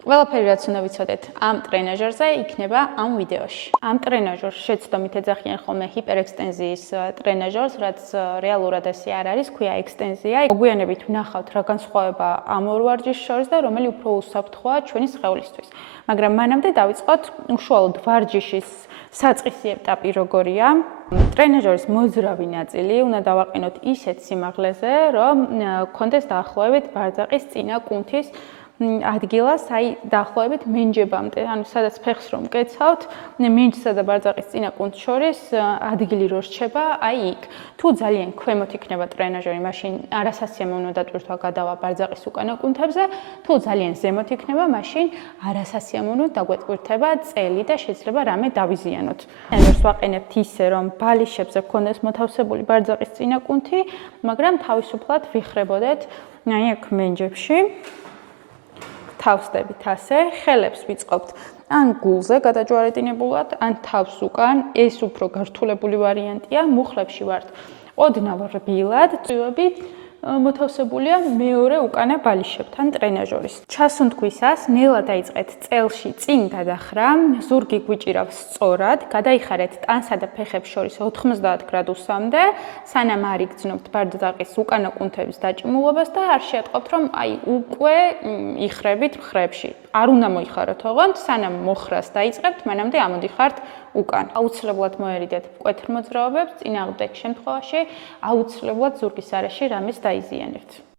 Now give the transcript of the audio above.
ყველაფერი რაც უნდა ვიცოდეთ ამ ტრენაჟერზე იქნება ამ ვიდეოში. ამ ტრენაჟერს შეცდომით ეძახიან ხოლმე ჰიპერექსტენზიის ტრენაჟერს, რაც რეალურად ესე არ არის, ქვია ექსტენზია. მოგვიანებით ვნახავთ რა განსხვავება ამ ორ ვარჯიშს შორის და რომელი უფრო უსაფრთხოა ჩვენი სხეულისთვის. მაგრამ მანამდე დავიწყოთ უშუალოდ ვარჯიშის საწყისი ეტაპი როგორია. ტრენაჟერის მოძრავი ნაწილი უნდა დავაყენოთ ისეთ სიმაღლეზე, რომ გქონდეს დაახლოებით ბარძაყის წინა კუნთის ადგილას, აი დაახლოებით მენჯებამდე, ანუ სადაც ფეხს რომ კეცავთ, მენჯსა და ბარძაყის წინა კუნთს შორის ადგილი რო რჩება, აი იქ. თუ ძალიან ქვემოთ იქნება ტრენაჟერი, მაშინ არასასიამოვნო დატვირთვა გადავა ბარძაყის უკანა კუნთებზე, თუ ძალიან ზემოთ იქნება, მაშინ არასასიამოვნო დაგვეტვირთება წელი და შეიძლება რამე დავიზიანოთ. ტრენაჟერს ვაყენებთ ისე, რომ ბალიშებზე გქონდეს მოთავსებული ბარძაყის წინა კუნთი, მაგრამ თავისუფლად ვიხრებოდეთ აი აქ მენჯებში. თავსდებით ასე, ხელებს ვიწყობთ ან გულზე გადაჯვარედინებულად, ან თავს უკან, ეს უფრო გართულებული ვარიანტია, მუხლებში ვართ ოდნავ რბილად, წვივები მოთავსებულია მეორე უკანა ბალიშებთან ტრენაჟერის. ჩასუნთქვისას ნელა დაიწყეთ წელში წინ გადახრა, ზურგი გვიჭირავს სწორად, გადაიხარეთ ტანსა და ფეხებს შორის 90 გრადუსამდე, სანამ არ იგრძნობთ ბარძაყის უკანა კუნთების დაჭიმულობას და არ შეატყობთ, რომ აი უკვე იხრებით მხრებში. არ უნდა მოიხაროთ ოღონდ, სანამ მოხრას დაიწყებთ, მანამდე ამოდიხართ უკან. აუცილებლად მოერიდეთ მკვეთრ მოძრაობებს, წინააღმდეგ შემთხვევაში აუცილებლად ზურგის არეში რამეს დაიზიანებთ.